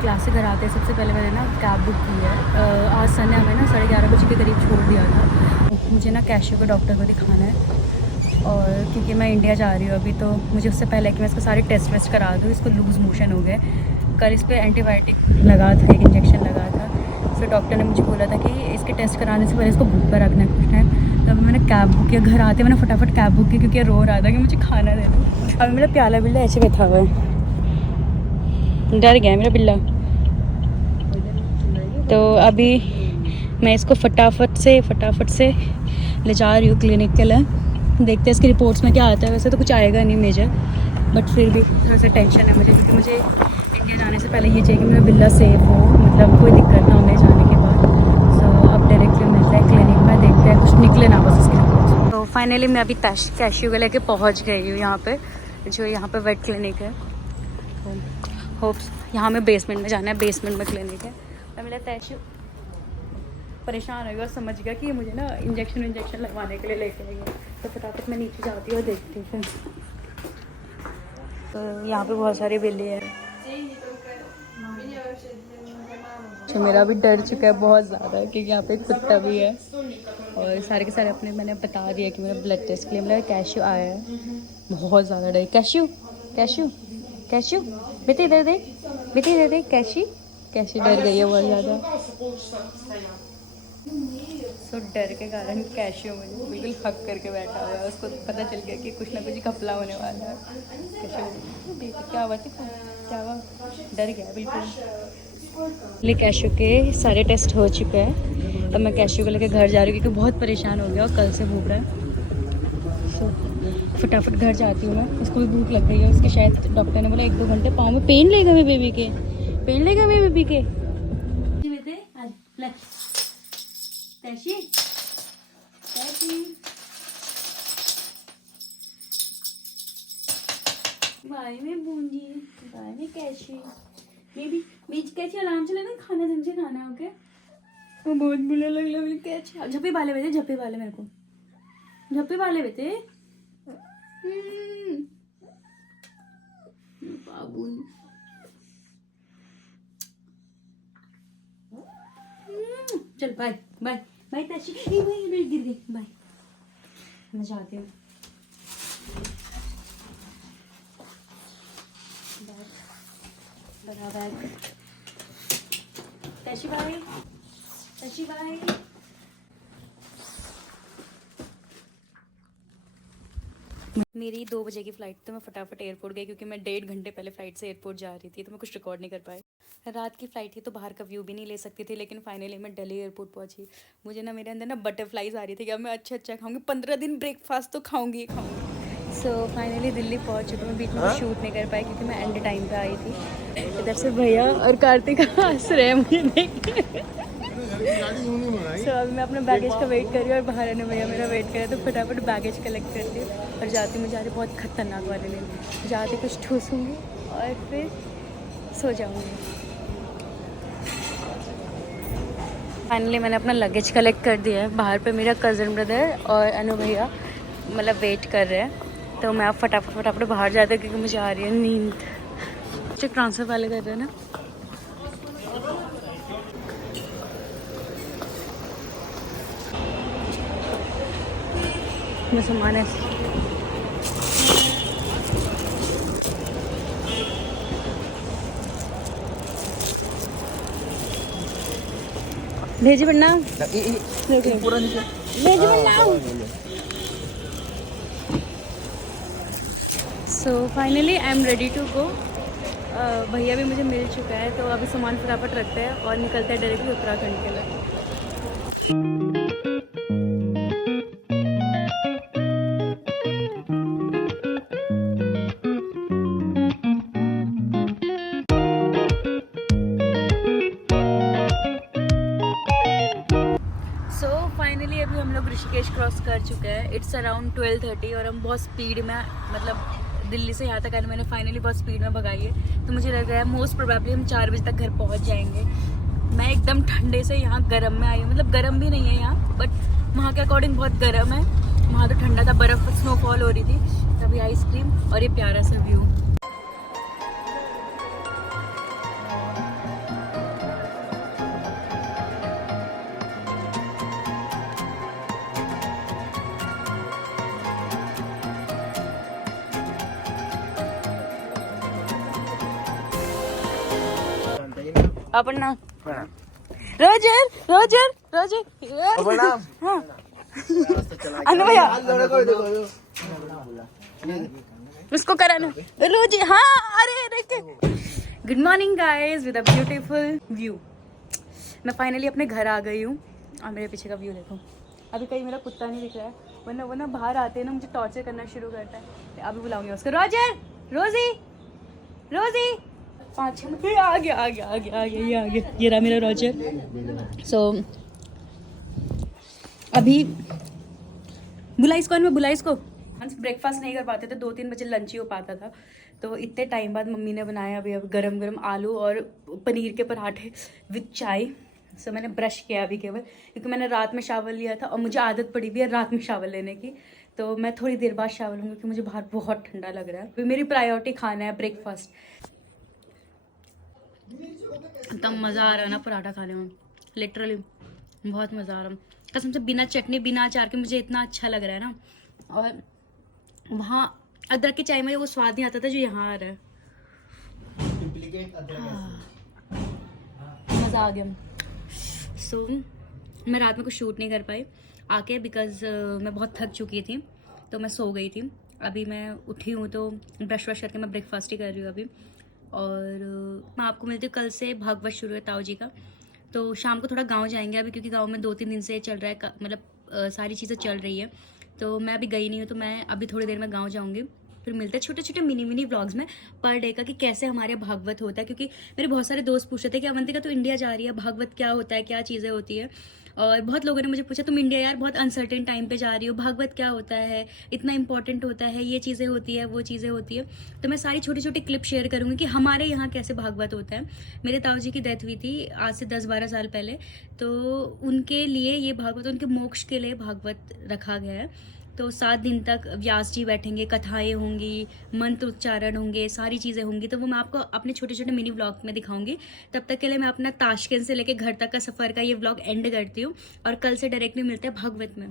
Class से घर आते हैं सबसे पहले मैंने ना कैब बुक की है। आज सन ने हमें ना 11:30 बजे के करीब छोड़ दिया था। मुझे ना कैशियो के डॉक्टर को दिखाना है, और क्योंकि मैं इंडिया जा रही हूँ अभी, तो मुझे उससे पहले कि मैं इसको सारे टेस्ट वेस्ट करा दूँ। इसको लूज़ मोशन हो गए। कल इस पर एंटीबायोटिक लगा था, एक इंजेक्शन लगा था। तो डॉक्टर ने मुझे बोला था कि इसके टेस्ट कराने से पहले इसको भूख पर रखना है कुछ टाइम। तो अभी मैंने कैब बुक किया। घर आते मैंने फटाफट कैब बुक की, क्योंकि रो रहा था कि मुझे खाना दे दो। अभी मेरा प्याला बिल्ला ऐसे बैठा हुआ है, डर गया मेरा बिल्ला। तो अभी मैं इसको फटाफट से ले जा रही हूँ क्लिनिक के लिए। देखते हैं इसकी रिपोर्ट्स में क्या आता है। वैसे तो कुछ आएगा नहीं मेजर, बट फिर भी थोड़ा सा टेंशन है मुझे, क्योंकि मुझे इंडिया जाने से पहले ये चाहिए कि मेरा बिल्ला सेफ हो, मतलब कोई दिक्कत ना हो मेरे जाने के बाद। सो अब डायरेक्टली मिलता है क्लिनिक में, देखते हैं कुछ निकले ना बस इसकी रिपोर्ट्स। तो फाइनली मैं अभी कैशियो को लेके पहुँच गई हूँ यहाँ पे, जो यहाँ पे वेट क्लिनिक है। होप्स यहाँ में बेसमेंट में जाना है, बेसमेंट में क्लिनिक है। और मेरा कैशियो परेशान हो गया और समझ गया कि ये मुझे ना इंजेक्शन लगवाने के लिए लेके आई है। तो फटाफट मैं नीचे जाती हूँ और देखती हूँ फिर। तो यहाँ पे बहुत सारे बिल्ली हैं। तो मेरा भी डर चुका है बहुत ज़्यादा, क्योंकि यहाँ पे एक कुत्ता भी है। और सारे के सारे अपने मैंने बता दिया कि मेरा ब्लड टेस्ट के लिए मेरा कैशियो आया है। बहुत ज़्यादा डर। कैशियो बेटे इधर देख, कैशी डर गई है बहुत ज़्यादा। तो डर के कारण कैशियो मुझे बिल्कुल हक करके बैठा हुआ है। उसको पता चल गया कि कुछ ना कुछ घपला होने वाला है। कैशियो क्या हुआ, डर गया बिल्कुल। ले कैशियो के सारे टेस्ट हो चुके हैं। अब मैं कैशियो को लेकर घर जा रही हूँ, क्योंकि बहुत परेशान हो गया और कल से भूख रहा है। तो फटाफट घर जाती हूँ मैं। उसको भी भूख लग गई है। उसके शायद डॉक्टर ने बोला 1-2 घंटे पाँव में पेन लेगा मेरे बेबी के। बाय में बूंदी, बाय में कैशी। बेबी बीच कैची अलार्म चला ना, खाना ढंग से खाना है। ओके, वो बहुत बुरा लग रहा है कैची। झप्पी वाले बेटे, मेरे को झप्पी वाले बेटे। बाबू चल बाय कैशी। गिर गई। बाय, मैं जाती हूँ। कैशी बाय। मेरी 2 बजे की फ़्लाइट, तो मैं फटाफट एयरपोर्ट गई, क्योंकि मैं 1.5 घंटे पहले फ़्लाइट से एयरपोर्ट जा रही थी। तो मैं कुछ रिकॉर्ड नहीं कर पाई। रात की फ़्लाइट थी तो बाहर का व्यू भी नहीं ले सकती थी, लेकिन फाइनली मैं दिल्ली एयरपोर्ट पहुंची। मुझे ना मेरे अंदर ना बटरफ्लाइज आ रही थी कि अब मैं अच्छा खाऊंगी, 15 दिन ब्रेकफास्ट तो खाऊंगी। सो फाइनली दिल्ली पहुंच चुकी। मैं बीच में शूट नहीं कर पाई, क्योंकि मैं एंड टाइम पे आई थी। इधर से भैया और कार्तिक हंस रहे हैं मुझे देख के। सो अभी मैं अपने बैगेज का वेट कर रही हूँ, और बाहर आने भैया मेरा वेट कर रहे हैं। तो फटाफट बैगेज कलेक्ट करती हूँ और जाती हूँ। मुझे बहुत खतरनाक वाले दिन जाते कुछ ठूसूँगी और फिर सो जाऊँगी। फाइनली मैंने अपना लगेज कलेक्ट कर दिया है। बाहर पे मेरा कज़न ब्रदर और अनु भैया मतलब वेट कर रहे हैं। तो मैं अब फटाफट बाहर जाते हैं, क्योंकि मुझे आ रही है नींद। चेक ट्रांसफ़र वाले कर रहे हैं ना। मैं सामान है भेजी बनना, भेजी बनना। So finally I am ready to go. भैया भी मुझे मिल चुका है। तो अभी सामान फटाफट रखते हैं और निकलते हैं डायरेक्टली उत्तराखंड के लिए। फाइनली अभी हम लोग ऋषिकेश क्रॉस कर चुके हैं। इट्स अराउंड 12:30 और हम बहुत स्पीड में, मतलब दिल्ली से यहाँ तक आने मैंने फाइनली बहुत स्पीड में भगाई है। तो मुझे लग रहा है मोस्ट प्रोबेबली हम 4 बजे तक घर पहुँच जाएंगे। मैं एकदम ठंडे से यहाँ गर्म में आई हूँ, मतलब गर्म भी नहीं है यहाँ, बट वहाँ के अकॉर्डिंग बहुत गर्म है। वहाँ तो ठंडा था, बर्फ़ स्नोफॉल हो रही थी, तभी आइसक्रीम और ये प्यारा सा व्यू। अपन ना रोजर रोजर रोजर हाँ अनु भैया उसको कराना रोजर हाँ अरे देखे। Good morning guys with a beautiful view. मैं फाइनली अपने घर आ गई हूँ और मेरे पीछे का व्यू देखो। अभी कहीं मेरा कुत्ता नहीं दिख रहा है, वरना वो ना बाहर आते हैं ना मुझे टॉर्चर करना शुरू करता है। अभी बुलाऊंगी उसको। रोजर रोजी रोजी 5-6 मिनट आ गया ये रहा मेरा रोजर। सो अभी बुला इसको ब्रेकफास्ट नहीं कर पाते थे, 2-3 बजे लंच ही हो पाता था। तो इतने टाइम बाद मम्मी ने बनाया अभी अब गरम गरम आलू और पनीर के पराठे विद चाय। सो मैंने ब्रश किया अभी केवल, क्योंकि मैंने रात में शावर लिया था और मुझे आदत पड़ी भी है रात में शावर लेने की। तो मैं थोड़ी देर बाद शावर लूँगी क्योंकि मुझे बाहर बहुत ठंडा लग रहा है। अभी मेरी प्रायोरिटी खाना है, ब्रेकफास्ट। इतना मज़ा आ रहा है ना पराठा खाने में, लिटरली बहुत मज़ा आ रहा है कसम से। बिना चटनी बिना अचार के मुझे इतना अच्छा लग रहा है ना। और वहाँ अदरक की चाय में वो स्वाद नहीं आता था जो यहाँ आ रहा है। मज़ा आ गया। सो मैं रात में कुछ शूट नहीं कर पाई आके, बिकॉज़ मैं बहुत थक चुकी थी, तो मैं सो गई थी। अभी मैं उठी हूँ तो ब्रश वश करके मैं ब्रेकफास्ट ही कर रही हूँ अभी। और मैं आपको मिलती हूँ कल से। भागवत शुरू है ताऊ जी का, तो शाम को थोड़ा गांव जाएंगे अभी, क्योंकि गांव में 2-3 दिन से चल रहा है, मतलब सारी चीज़ें चल रही है। तो मैं अभी गई नहीं हूँ, तो मैं अभी थोड़ी देर में गांव जाऊँगी। फिर मिलते हैं छोटे छोटे मिनी व्लॉग्स में पर डे का, कि कैसे हमारे भागवत होता है। क्योंकि मेरे बहुत सारे दोस्त पूछ रहे थे कि अवंतिका तो इंडिया जा रही है, भागवत क्या होता है, क्या चीज़ें होती है। और बहुत लोगों ने मुझे पूछा तुम इंडिया यार बहुत अनसर्टेन टाइम पे जा रही हो, भागवत क्या होता है, इतना इंपॉर्टेंट होता है, ये चीज़ें होती है, वो चीज़ें होती है। तो मैं सारी छोटी छोटी क्लिप शेयर करूँगी कि हमारे यहाँ कैसे भागवत होता है। मेरे ताऊ जी की डेथ हुई थी आज से 10-12 साल पहले, तो उनके लिए ये भागवत, उनके मोक्ष के लिए भागवत रखा गया है। तो 7 दिन तक व्यास जी बैठेंगे, कथाएं होंगी, मंत्र उच्चारण होंगे, सारी चीज़ें होंगी। तो वो मैं आपको अपने छोटे छोटे मिनी व्लॉग में दिखाऊंगी। तब तक के लिए मैं अपना ताशकंद से लेके घर तक का सफ़र का ये व्लॉग एंड करती हूँ और कल से डायरेक्टली मिलते हैं भागवत में।